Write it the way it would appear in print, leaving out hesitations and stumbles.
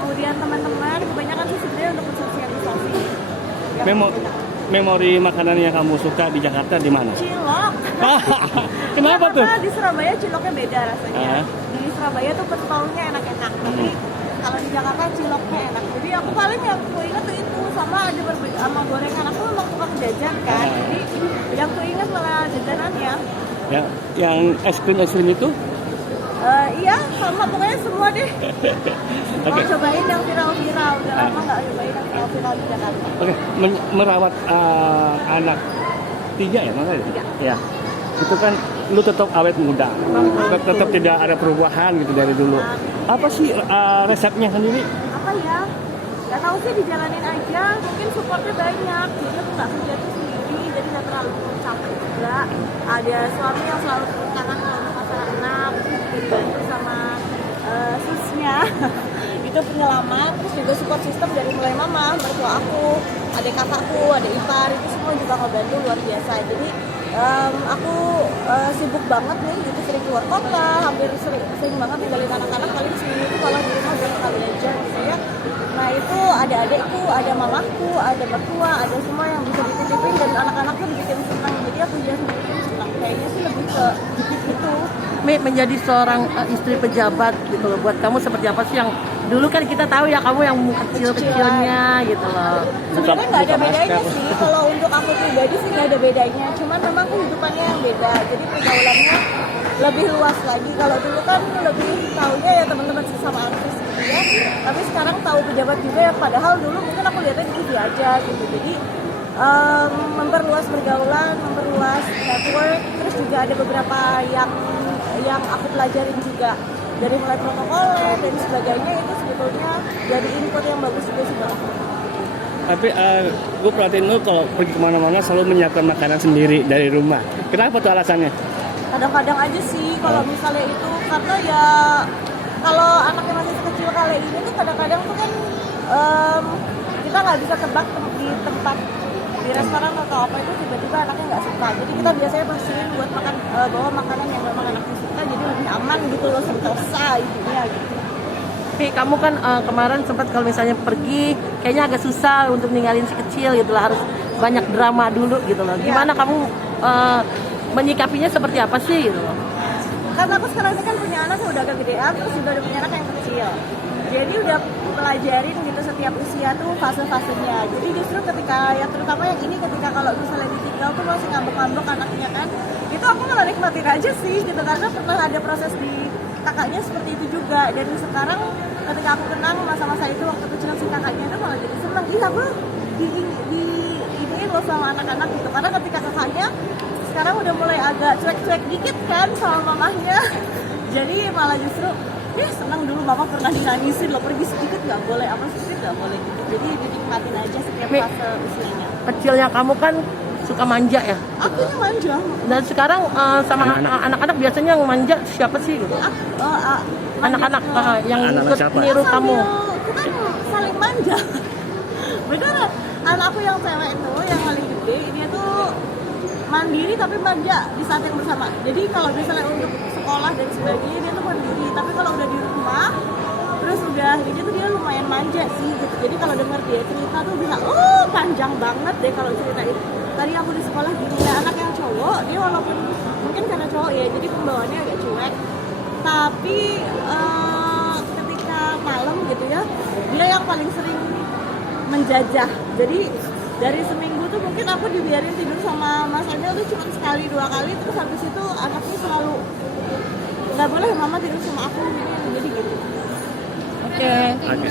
kemudian teman-teman, kebanyakan sih sebenarnya untuk bersosialisasi. Yang Memo- Memori makanan yang kamu suka di Jakarta di mana? cilok. Kenapa Ya, tuh? karena di Surabaya ciloknya beda rasanya. Ah. Di Surabaya tuh pentolnya enak-enak, tapi kalau di Jakarta ciloknya enak. Jadi aku paling yang aku ingat tuh itu sama ada berbeda sama gorengan. Aku memang tukang jajan kan, jadi yang aku ingat malah jajanannya. Ya, yang es krim itu? Iya, sama pokoknya semua deh. Mau Oke. cobain yang viral-viral, udah lama nggak cobain yang viral-viral di Jakarta. Oke, merawat anak 3 ya, mana ya? 3. Ya. Itu kan lu tetap awet muda. Tetap tidak ada perubahan gitu dari dulu. Apa sih resepnya sendiri? Apa ya? Gak tahu sih, dijalanin aja. Mungkin supportnya banyak, jadi aku nggak kerja tuh sendiri, jadi nggak terlalu capek juga. Ada suami yang selalu turun tangan kalau untuk masalah anak, terus juga dibantu sama susnya. Itu penyelamat, terus juga support system dari mulai mama, mertua aku, adik kakakku, adik ipar, itu semua juga ngebantu luar biasa. Jadi aku sibuk banget nih, gitu, sering keluar kota, hampir sering banget tinggalin anak-anak, paling seminggu itu kalau di rumah berapa kali aja gitu ya. Nah itu ada adikku, ada mamaku, ada mertua, ada semua yang bisa dititipin dan anak-anaknya dibikin senang. Jadi aku jadi bikin senang. Kayaknya sih lebih ke itu. Menjadi seorang istri pejabat gitu loh, buat kamu seperti apa sih? Yang dulu kan kita tahu ya kamu yang kecil-kecilnya gitu loh. Sebenarnya nggak ada Buka bedanya masker. sih. Kalau untuk aku pribadi sih nggak ada bedanya. Cuman memang kehidupannya yang beda. Jadi pergaulannya lebih luas lagi. Kalau dulu kan lebih taunya ya teman-teman sesama artis gitu ya. Tapi sekarang tahu pejabat juga yang padahal dulu mungkin aku lihatnya di TV aja gitu. Jadi memperluas pergaulan, memperluas network. Terus juga ada beberapa yang aku pelajarin juga dari mulai protokolnya dan sebagainya, itu sebetulnya jadi input yang bagus juga sih buat aku. Tapi gue perhatiin lu kalau pergi kemana-mana selalu menyiapkan makanan sendiri dari rumah. Kenapa tuh alasannya? Kadang-kadang aja sih kalau misalnya itu, karena ya kalau anaknya masih kecil kali ini tuh kadang-kadang tuh kan kita nggak bisa tebak di tempat di restoran atau apa itu tiba-tiba anaknya nggak suka. Jadi kita biasanya pastiin buat makan bawa makanan yang memang anaknya suka, jadi lebih aman gitu loh, sentosa ibunya gitu. Tapi kamu kan kemarin sempat kalau misalnya pergi kayaknya agak susah untuk ninggalin si kecil gitu lah, harus banyak drama dulu gitu loh. Gimana kamu menyikapinya seperti apa sih gitu loh? Karena aku sekarang ini kan punya anak yang udah agak gedean, terus juga udah punya anak yang kecil. Jadi udah pelajarin gitu setiap usia tuh fase-fasenya. Jadi justru ketika ya terutama yang ini ketika kalau misalnya ditinggal tuh masih ngambek-ngambek anaknya kan, itu aku malah nikmatin aja sih gitu, karena pernah ada proses di kakaknya seperti itu juga. Dan sekarang ketika aku kenang masa-masa itu waktu kecil si kakaknya itu malah jadi seneng. Iya gue iniin loh sama anak-anak gitu, karena ketika kakaknya sekarang udah mulai agak cuek-cuek dikit kan sama mamahnya. Jadi malah justru senang, dulu mama pernah dinangisin loh, pergi sedikit nggak boleh, apa sedikit nggak boleh gitu. Jadi dinikmatin aja setiap fase usianya. Kecilnya kamu kan suka manja ya. Akunya manja. Dan sekarang sama anak-anak biasanya yang manja siapa sih gitu? Anak-anak yang Anak-anak ikut siapa? niru kamu. Kita saling manja. Beneran. Anakku yang cewek itu yang paling gede, dia tuh mandiri tapi manja di saat yang bersama. Jadi kalau misalnya untuk sekolah dan sebagainya dia tuh mandiri, tapi kalau udah di rumah terus udah gitu dia lumayan manja sih gitu. Jadi kalau denger dia cerita tuh bisa panjang banget deh kalau ceritain. Tadi aku di sekolah gini ya, anak yang cowok dia walaupun mungkin karena cowok ya jadi pembawaannya agak cuek, tapi ketika malam gitu ya dia yang paling sering menjajah. Jadi dari seminggu tuh mungkin aku dibiarin tidur sama Mas Emil tuh cuma sekali 2 kali, terus habis itu anaknya selalu nggak boleh mama tidur sama aku, jadi gitu. Oke. Oke.